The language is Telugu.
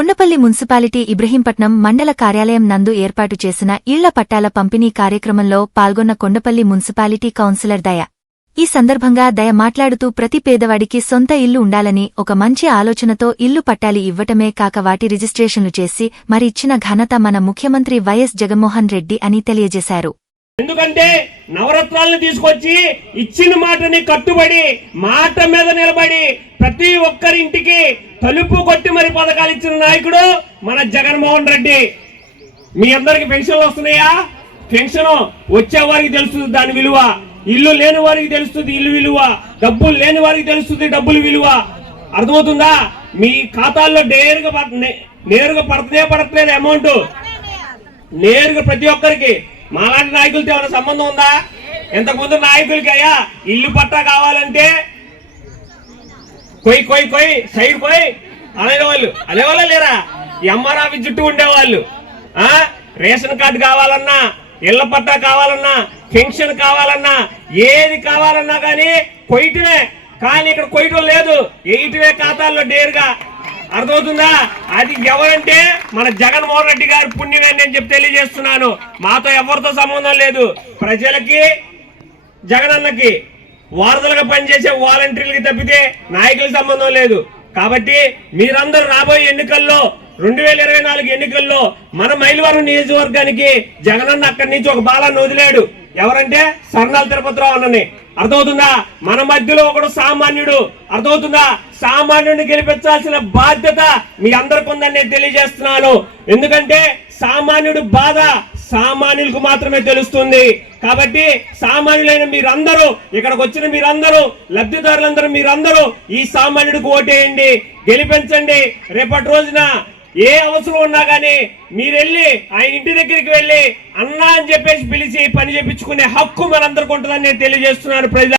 కొండపల్లి మున్సిపాలిటీ ఇబ్రహీంపట్నం మండల కార్యాలయం నందు ఏర్పాటు చేసిన ఇళ్ల పట్టాల పంపిణీ కార్యక్రమంలో పాల్గొన్న కొండపల్లి మున్సిపాలిటీ కౌన్సిలర్ దయ. ఈ సందర్భంగా దయ మాట్లాడుతూ ప్రతి పేదవాడికి సొంత ఇల్లు ఉండాలని ఒక మంచి ఆలోచనతో ఇల్లు పట్టాలి ఇవ్వటమే కాక వాటి రిజిస్ట్రేషన్లు చేసి మరి ఇచ్చిన ఘనత మన ముఖ్యమంత్రి వైఎస్ జగన్మోహన్ రెడ్డి అని తెలియజేశారు. ఎందుకంటే నవరత్నాలను తీసుకొచ్చి ఇచ్చిన మాటని కట్టుబడి మాట మీద నిలబడి ప్రతి ఒక్కరింటికి తలుపు కొట్టి మరి పథకాలు ఇచ్చిన నాయకుడు మన జగన్మోహన్ రెడ్డి. మీ అందరికి పెన్షన్లు వస్తున్నాయా? పెన్షన్ వచ్చే వారికి తెలుస్తుంది దాని విలువ, ఇల్లు లేని వారికి తెలుస్తుంది ఇల్లు విలువ, డబ్బులు లేని వారికి తెలుస్తుంది డబ్బులు విలువ. అర్థమవుతుందా? మీ ఖాతాల్లో నేరుగా పడట్లేదు అమౌంట్, నేరుగా ప్రతి ఒక్కరికి. మాలాంటి నాయకులతో ఏమైనా సంబంధం ఉందా? ఇంతకుముందు నాయకులకి అయ్యా ఇల్లు పట్టా కావాలంటే కొయ్యి సైడ్ పోయి అనేవాళ్ళు లేరా? ఎంఆర్ ఆఫీస్ చుట్టూ ఉండేవాళ్ళు. రేషన్ కార్డు కావాలన్నా, ఇళ్ల పట్టా కావాలన్నా, పెన్షన్ కావాలన్నా, ఏది కావాలన్నా కానీ కొయ్యటమే. కానీ ఇక్కడ కొయ్యటం లేదు, వేయటమే ఖాతాల్లో డేరుగా. అర్థమవుతుందా? అది ఎవరంటే మన జగన్మోహన్ రెడ్డి గారు పుణ్యమే నేను చెప్పి తెలియజేస్తున్నాను. మాతో ఎవరితో సంబంధం లేదు. ప్రజలకి, జగనన్నకి, వారధులుగా పనిచేసే వాలంటీర్లకి తప్పితే నాయకులకు సంబంధం లేదు. కాబట్టి మీరందరూ రాబోయే ఎన్నికల్లో 2024 ఎన్నికల్లో మన మైలవరం నియోజకవర్గానికి జగనన్న అక్కడి నుంచి ఒక బాలాన్ని వదిలాడు. ఎవరంటే సర్నాల తిరుపతిరావు అన్నని. అర్థమవుతుందా? మన మధ్యలో ఒకడు సామాన్యుడు. అర్థమవుతుందా? సామాన్యుడిని గెలిపించాల్సిన బాధ్యత మీ అందరికి ఉందని నేను తెలియజేస్తున్నాను. ఎందుకంటే సామాన్యుడు బాధ సామాన్యులకు మాత్రమే తెలుస్తుంది. కాబట్టి సామాన్యులైన మీరందరూ, ఇక్కడికి వచ్చిన మీరందరూ, లబ్ధిదారులందరూ మీరందరూ ఈ సామాన్యుడికి ఓటేయండి, గెలిపించండి. రేపటి రోజున ఏ అవసరం ఉన్నా గానీ మీరెళ్ళి ఆయన ఇంటి దగ్గరికి వెళ్ళి అన్నా అని చెప్పేసి పిలిచి పని చేపించుకునే హక్కు మనందరికీ ఉంటుందని నేను తెలియజేస్తున్నాను.